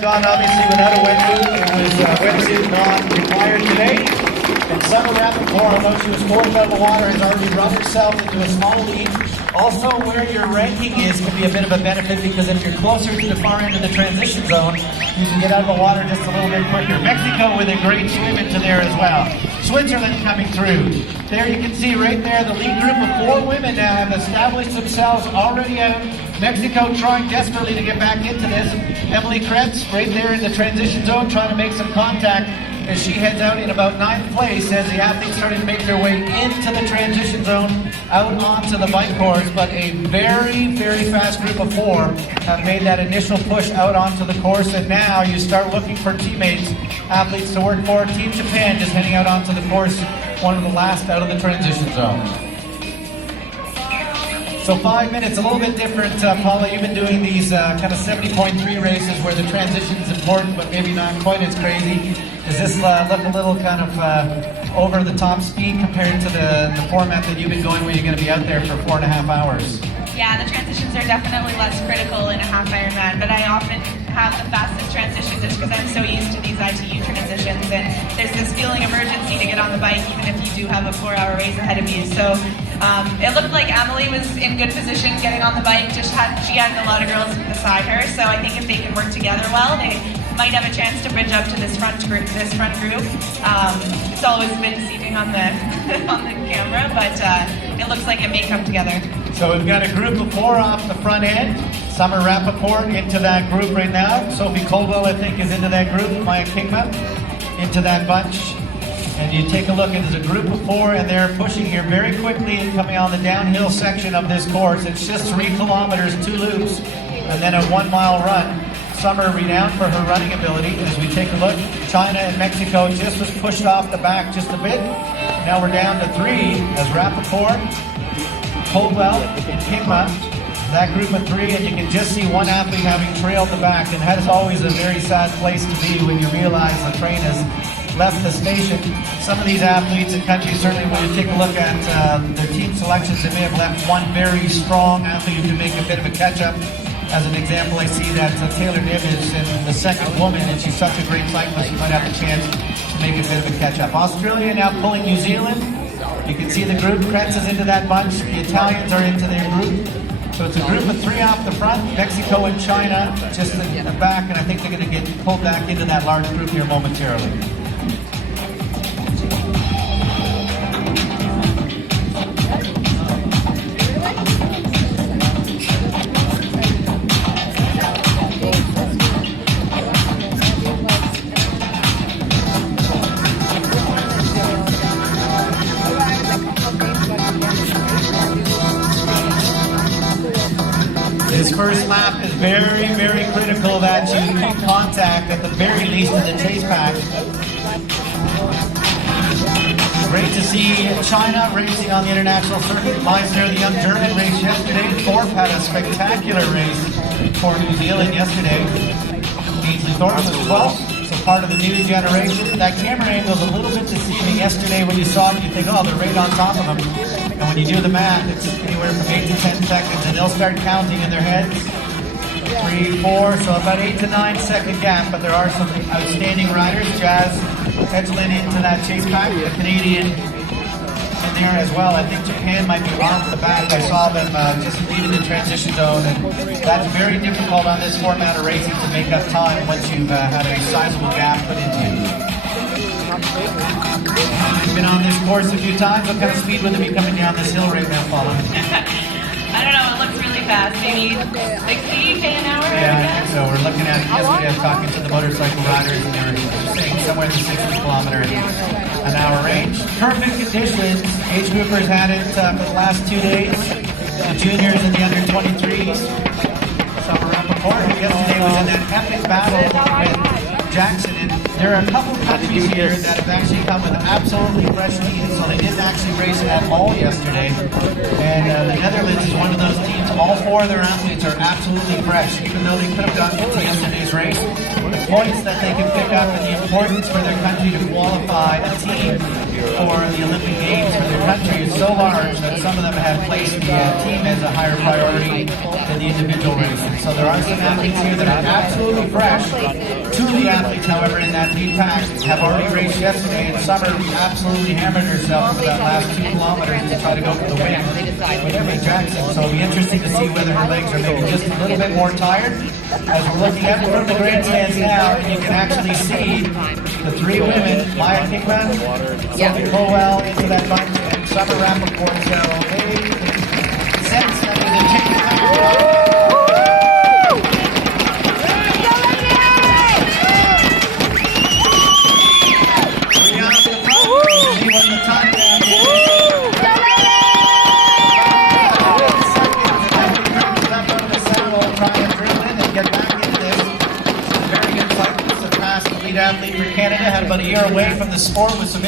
Gone obviously without a wetsuit. It was wetsuit not required today. And Summer Rappaport, although she was 4 above the water, has already run herself into a small lead. Also, where your ranking is can be a bit of a benefit because if you're closer to the far end of the transition zone, you can get out of the water just a little bit quicker. Mexico with a great swim into there as well. Switzerland coming through. There you can see right there the lead group of 4 women now have established themselves already out. Mexico trying desperately to get back into this. Emily Krebs right there in the transition zone trying to make some contact as she heads out in about 9th place as the athletes starting to make their way into the transition zone out onto the bike course. But a very, very fast group of 4 have made that initial push out onto the course, and now you start looking for teammates, athletes to work for. Team Japan just heading out onto the course, one of the last out of the transition zone. So 5 minutes, a little bit different. Paula, you've been doing these kind of 70.3 races where the transition is important, but maybe not quite as crazy. Does this look a little kind of over the top speed compared to the format that you've been going where you're going to be out there for 4.5 hours? Yeah, the transitions are definitely less critical in a half Ironman, but I often have the fastest transition just because I'm so used to these ITU transitions, and there's this feeling of urgency to get on the bike even if you do have a 4-hour race ahead of you. So it looked like Emily was in good position getting on the bike. She had a lot of girls beside her, so I think if they can work together well, they might have a chance to bridge up to this front group. It's always a bit deceiving on the on the camera, but it looks like it may come together. So we've got a group of 4 off the front end. Summer Rappaport into that group right now. Sophie Coldwell, I think, is into that group. Maya Kingma into that bunch. And you take a look, and there's a group of 4, and they're pushing here very quickly and coming on the downhill section of this course. It's just 3 kilometers, 2 loops, and then a 1-mile run. Summer renowned for her running ability. As we take a look, China and Mexico just was pushed off the back just a bit. Now we're down to 3 as Rappaport, Coldwell, and Kingma. That group of 3, and you can just see one athlete having trailed the back, and that is always a very sad place to be when you realize the train has left the station. Some of these athletes and countries, certainly when you take a look at their team selections, they may have left one very strong athlete who can make a bit of a catch-up. As an example, I see that Taylor Knibb is the second woman, and she's such a great cyclist, she might have a chance to make a bit of a catch-up. Australia now pulling New Zealand. You can see the group. Kretz is into that bunch. The Italians are into their group. So it's a group of 3 off the front. Mexico and China just in the back, and I think they're going to get pulled back into that large group here momentarily. This first lap is very, very critical that you make contact at the very least in the chase pack. Great to see China racing on the international circuit. Meisner, the young German, raced yesterday. Thorpe had a spectacular race for New Zealand yesterday. Ainsley Thorpe was 12th, so part of the new generation. That camera angle is a little bit deceiving. Yesterday when you saw it, you think, oh, they're right on top of them. And when you do the math, it's anywhere from 8 to 10 seconds, and they'll start counting in their heads. 3, 4, so about 8 to 9 second gap, but there are some outstanding riders. Jazz Edgelin into that chase pack, the Canadian in there as well. I think Japan might be off the back. I saw them just leaving the transition zone, and that's very difficult on this format of racing to make up time once you've had a sizable gap put into you. You've been on this course a few times. What kind of speed would it be coming down this hill right now, Paula? I don't know, it looks really fast. Maybe 60 k an hour? Yeah, so we're looking at, yesterday I was talking to the motorcycle riders, and they were saying somewhere in the 60-kilometer-an-hour range. Perfect conditions. Age groupers had it for the last 2 days. The juniors and the under-23s. Summer Rappaport, who yesterday was in that epic battle with Jackson. And there are a couple of countries here that have actually come with absolutely fresh teams, so they didn't actually race at all yesterday. And the Netherlands is one of those teams. All 4 of their athletes are absolutely fresh, even though they could have gotten into yesterday's race. The points that they can pick up and the importance for their country to qualify a team for the Olympic Games for their country is so large that some of them have placed the team as a higher priority than the individual races. So there are some athletes here that are absolutely fresh. Two of the athletes, however, in that lead pack have already raced yesterday, and Summer absolutely hammered herself for that last 2 kilometers to try to go for the win with Jimmy Jackson. So it'll be interesting to see whether her legs are maybe just a little bit more tired. As we're looking at from the grandstands now, and you can actually see the 3 women, Maya Kingman, Sophie Colwell into that bunch, and Summer Rappaport. So they sense that there's a ticket coming. Athlete for Canada, had about a year away from the sport with some